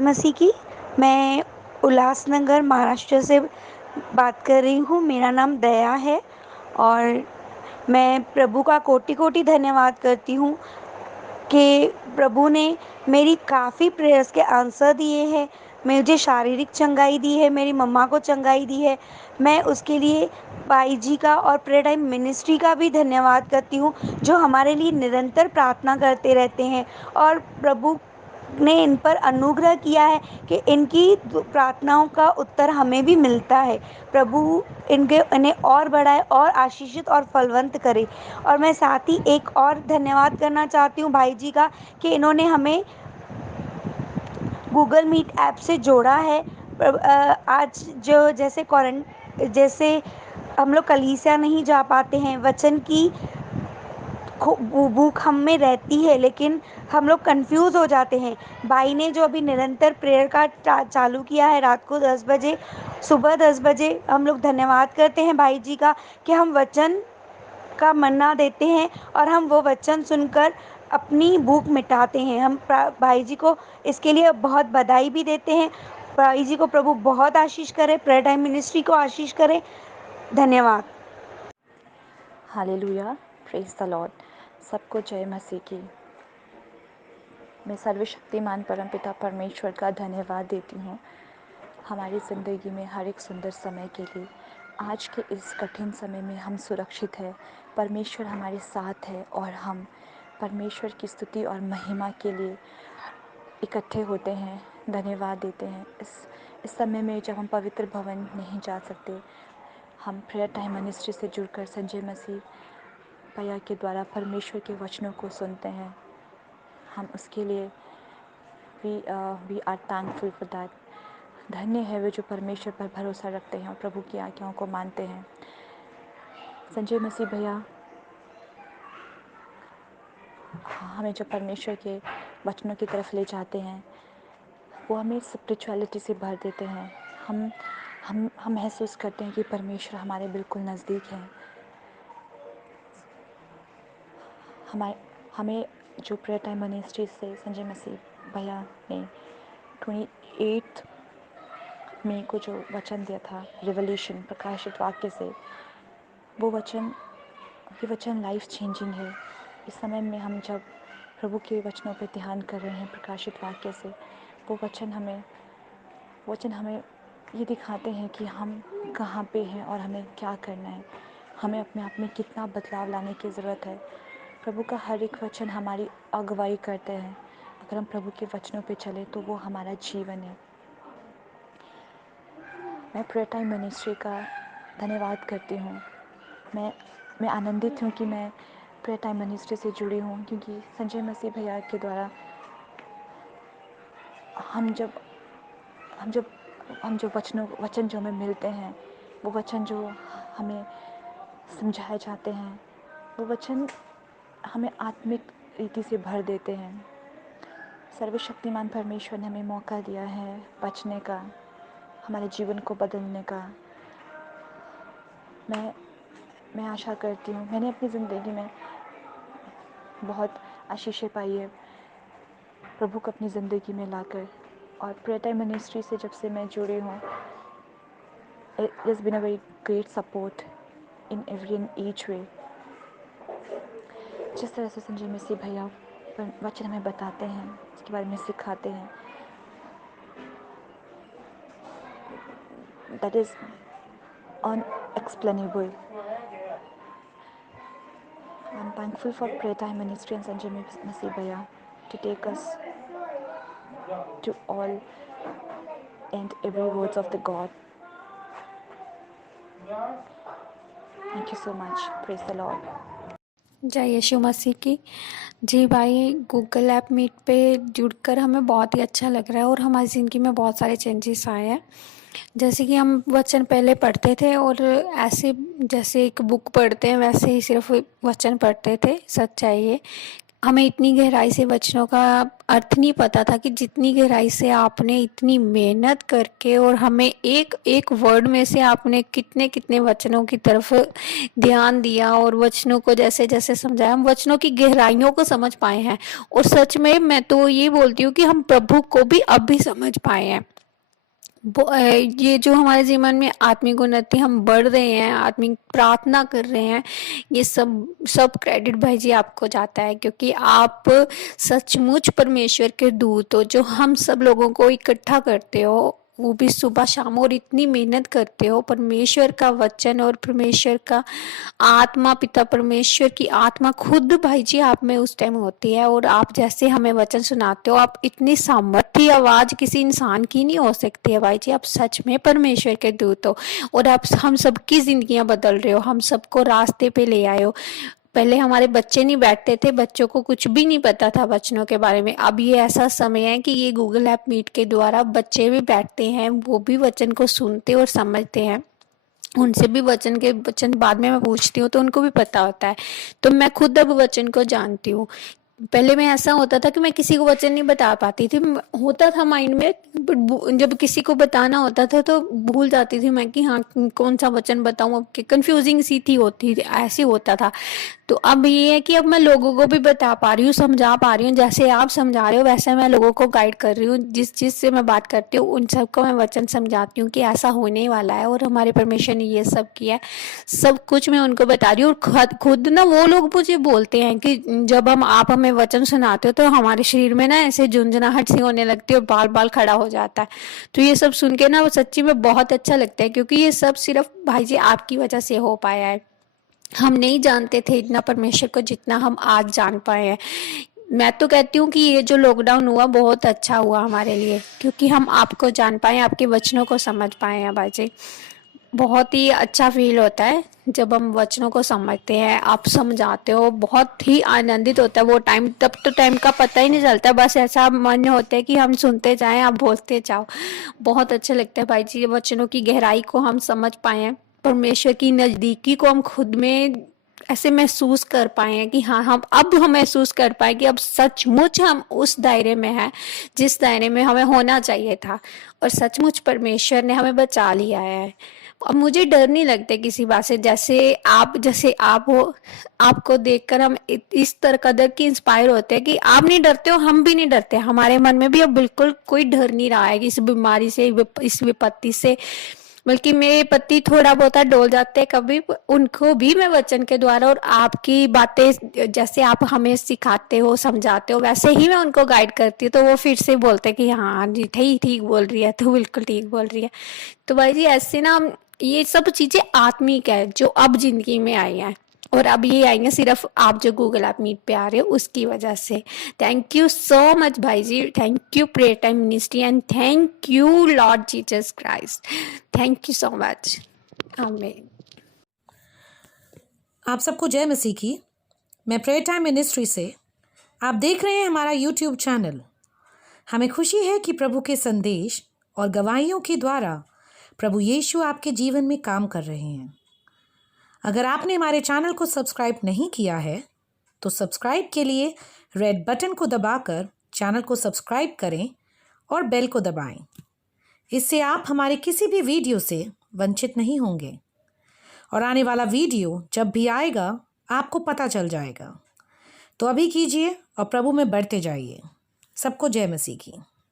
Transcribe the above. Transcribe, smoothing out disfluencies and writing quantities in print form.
जय मसीह की। मैं उल्लासनगर महाराष्ट्र से बात कर रही हूँ। मेरा नाम दया है और मैं प्रभु का कोटि-कोटि धन्यवाद करती हूँ कि प्रभु ने मेरी काफ़ी प्रेयर्स के आंसर दिए हैं। मुझे शारीरिक चंगाई दी है, मेरी मम्मा को चंगाई दी है। मैं उसके लिए भाई जी का और प्रेयर टाइम मिनिस्ट्री का भी धन्यवाद करती हूँ, जो हमारे लिए निरंतर प्रार्थना करते रहते हैं और प्रभु ने इन पर अनुग्रह किया है कि इनकी प्रार्थनाओं का उत्तर हमें भी मिलता है। प्रभु इन्हें और बढ़ाए और आशीषित और फलवंत करे। और मैं साथ ही एक और धन्यवाद करना चाहती हूँ भाई जी का कि इन्होंने हमें गूगल मीट ऐप से जोड़ा है। आज जो जैसे हम लोग कलीसिया नहीं जा पाते हैं, वचन की भूख हम में रहती है, लेकिन हम लोग कंफ्यूज हो जाते हैं। भाई ने जो अभी निरंतर प्रेयर का चालू किया है रात को 10 बजे, सुबह 10 बजे, हम लोग धन्यवाद करते हैं भाई जी का कि हम वचन का मन्ना देते हैं और हम वो वचन सुनकर अपनी भूख मिटाते हैं। हम भाई जी को इसके लिए बहुत बधाई भी देते हैं। भाई जी को प्रभु बहुत आशीष करे, प्रेयर टाइम मिनिस्ट्री को आशीष करे। धन्यवाद। Hallelujah, praise the Lord. सबको जय मसीह की। मैं सर्वशक्तिमान परमपिता परमेश्वर का धन्यवाद देती हूँ हमारी ज़िंदगी में हर एक सुंदर समय के लिए। आज के इस कठिन समय में हम सुरक्षित हैं, परमेश्वर हमारे साथ है और हम परमेश्वर की स्तुति और महिमा के लिए इकट्ठे होते हैं, धन्यवाद देते हैं। इस समय में जब हम पवित्र भवन नहीं जा सकते, हम प्रेयर टाइम मिनिस्ट्री से जुड़कर संजय मसीह भैया के द्वारा परमेश्वर के वचनों को सुनते हैं। हम उसके लिए we are thankful for that. धन्य है वे जो परमेश्वर पर भरोसा रखते हैं और प्रभु की आज्ञाओं को मानते हैं। संजय मसीह भैया हमें जो परमेश्वर के वचनों की तरफ ले जाते हैं, वो हमें स्पिरिचुअलिटी से भर देते हैं। हम महसूस करते हैं कि परमेश्वर हमारे बिल्कुल नज़दीक है। हमें जो प्रेयर टाइम मिनिस्ट्री से संजय मसीह भैया ने 28 मई को जो वचन दिया था, रिवोल्यूशन प्रकाशित वाक्य से, ये वचन लाइफ चेंजिंग है। इस समय में हम जब प्रभु के वचनों पर ध्यान कर रहे हैं प्रकाशित वाक्य से, वो वचन हमें ये दिखाते हैं कि हम कहाँ पे हैं और हमें क्या करना है, हमें अपने आप में कितना बदलाव लाने की ज़रूरत है। प्रभु का हर एक वचन हमारी अगुवाई करते हैं। अगर हम प्रभु के वचनों पे चले तो वो हमारा जीवन है। मैं प्रेयर टाइम मिनिस्ट्री का धन्यवाद करती हूँ। मैं आनंदित हूँ कि मैं प्रेयर टाइम मिनिस्ट्री से जुड़ी हूँ, क्योंकि संजय मसीह भैया के द्वारा हम जो वचन जो हमें मिलते हैं, वो वचन जो हमें समझाए जाते हैं, वो वचन हमें आत्मिक रीति से भर देते हैं। सर्वशक्तिमान परमेश्वर ने हमें मौका दिया है बचने का, हमारे जीवन को बदलने का। मैं आशा करती हूँ, मैंने अपनी ज़िंदगी में बहुत आशीषें पाई है प्रभु को अपनी ज़िंदगी में लाकर। और प्रेयर टाइम मिनिस्ट्री से जब से मैं जुड़ी हूँ, it has been a very great support in every and each way. जिस तरह से संजय मसीह भैया वचन हमें बताते हैं, उसके बारे में सिखाते हैं, that is unexplainable. I'm thankful for Prayer Time Ministry and Sanjay Masi Bhaiya to take us to all and every words of the God. Thank you so much. Praise the Lord. जय यीशु मसीह की। जी भाई, Google app meet पे जुड़कर हमें बहुत ही अच्छा लग रहा है और हमारी ज़िंदगी में बहुत सारे चेंजेस आए हैं। जैसे कि हम वचन पहले पढ़ते थे और ऐसे जैसे एक बुक पढ़ते हैं वैसे ही सिर्फ वचन पढ़ते थे। सच है ये हमें इतनी गहराई से वचनों का अर्थ नहीं पता था कि जितनी गहराई से आपने इतनी मेहनत करके और हमें एक एक वर्ड में से आपने कितने कितने वचनों की तरफ ध्यान दिया और वचनों को जैसे जैसे समझाया, हम वचनों की गहराइयों को समझ पाए हैं। और सच में मैं तो ये बोलती हूँ कि हम प्रभु को भी अब भी समझ पाए हैं। ये जो हमारे जीवन में आत्मिक उन्नति हम बढ़ रहे हैं, आत्मिक प्रार्थना कर रहे हैं, ये सब सब क्रेडिट भाई जी आपको जाता है, क्योंकि आप सचमुच परमेश्वर के दूत हो जो हम सब लोगों को इकट्ठा करते हो, वो भी सुबह शाम, और इतनी मेहनत करते हो। परमेश्वर का वचन और परमेश्वर का आत्मा, पिता परमेश्वर की आत्मा खुद भाई जी आप में उस टाइम होती है, और आप जैसे हमें वचन सुनाते हो, आप इतनी सामर्थ्य आवाज किसी इंसान की नहीं हो सकती है भाई जी। आप सच में परमेश्वर के दूत हो और आप हम सबकी जिंदगियां बदल रहे हो, हम सबको रास्ते पे ले आए हो। पहले हमारे बच्चे नहीं बैठते थे, बच्चों को कुछ भी नहीं पता था वचनों के बारे में। अब ये ऐसा समय है कि ये गूगल ऐप मीट के द्वारा बच्चे भी बैठते हैं, वो भी वचन को सुनते और समझते हैं। उनसे भी वचन बाद में मैं पूछती हूँ तो उनको भी पता होता है। तो मैं खुद अब वचन को जानती हूँ। पहले में ऐसा होता था कि मैं किसी को वचन नहीं बता पाती थी, होता था माइंड में, बट जब किसी को बताना होता था तो भूल जाती थी मैं कि हाँ कौन सा वचन बताऊं। अब कंफ्यूजिंग सी थी, होती थी, ऐसे होता था। तो अब ये है कि अब मैं लोगों को भी बता पा रही हूँ, समझा पा रही हूँ, जैसे आप समझा रहे हो वैसे मैं लोगों को गाइड कर रही हूँ। जिस चीज से मैं बात करती हूँ उन सबको मैं वचन समझाती हूँ कि ऐसा होने वाला है और हमारे परमेश्वर ने ये सब किया है, सब कुछ मैं उनको बता रही हूँ। और खुद ना वो लोग मुझे बोलते हैं कि जब आप हमें वचन सुनाते हो तो हमारे शरीर में ना ऐसे झुंझुनाहट सी होने लगती है और बाल बाल खड़ा हो जाता है। तो ये सब सुन के ना वो सच्ची में बहुत अच्छा लगता है, क्योंकि ये सब सिर्फ भाई जी आपकी वजह से हो पाया है। हम नहीं जानते थे इतना परमेश्वर को जितना हम आज जान पाए हैं। मैं तो कहती हूँ कि ये जो लॉकडाउन हुआ बहुत अच्छा हुआ हमारे लिए, क्योंकि हम आपको जान पाए, आपके वचनों को समझ पाए हैं बाजी। बहुत ही अच्छा फील होता है जब हम वचनों को समझते हैं, आप समझाते हो, बहुत ही आनंदित होता है वो टाइम। तब तो टाइम का पता ही नहीं चलता, बस ऐसा मन होता है कि हम सुनते जाएं, आप बोलते जाओ। बहुत अच्छा लगता है भाई जी, वचनों की गहराई को हम समझ पाए हैं, परमेश्वर की नजदीकी को हम खुद में ऐसे महसूस कर पाए हैं कि हाँ हम महसूस कर पाए कि अब सचमुच हम उस दायरे में हैं जिस दायरे में हमें होना चाहिए था, और सचमुच परमेश्वर ने हमें बचा लिया है। अब मुझे डर नहीं लगता किसी बात से। जैसे आप हो, आपको देखकर हम इस तरह कदर की इंस्पायर होते हैं कि आप नहीं डरते हो, हम भी नहीं डरते। हमारे मन में भी अब बिल्कुल कोई डर नहीं रहा है इस बीमारी से, इस विपत्ति से। बल्कि मेरे पति थोड़ा बहुत डोल जाते हैं कभी, उनको भी मैं वचन के द्वारा और आपकी बातें जैसे आप हमें सिखाते हो, समझाते हो, वैसे ही मैं उनको गाइड करती हूँ। तो वो फिर से बोलते हैं कि हाँ जी ठीक ठीक बोल रही है, तो बिल्कुल ठीक बोल रही है। तो भाई जी ऐसे ना ये सब चीजें आत्मिक है जो अब जिंदगी में आई है, और अब ये आएंगे सिर्फ आप जो गूगल ऐप मीट पे आ रहे हो उसकी वजह से। थैंक यू सो मच भाई जी, thank you prayer time ministry, and thank you lord Jesus Christ, thank you so much. आमीन। आप सबको जय मसीह की। मैं प्रेयर टाइम मिनिस्ट्री से, आप देख रहे हैं हमारा यूट्यूब चैनल। हमें खुशी है कि प्रभु के संदेश और गवाहियों के द्वारा प्रभु यीशु आपके जीवन में काम कर रहे हैं। अगर आपने हमारे चैनल को सब्सक्राइब नहीं किया है तो सब्सक्राइब के लिए रेड बटन को दबाकर चैनल को सब्सक्राइब करें और बेल को दबाएं। इससे आप हमारे किसी भी वीडियो से वंचित नहीं होंगे, और आने वाला वीडियो जब भी आएगा आपको पता चल जाएगा। तो अभी कीजिए और प्रभु में बढ़ते जाइए। सबको जय मसीह की।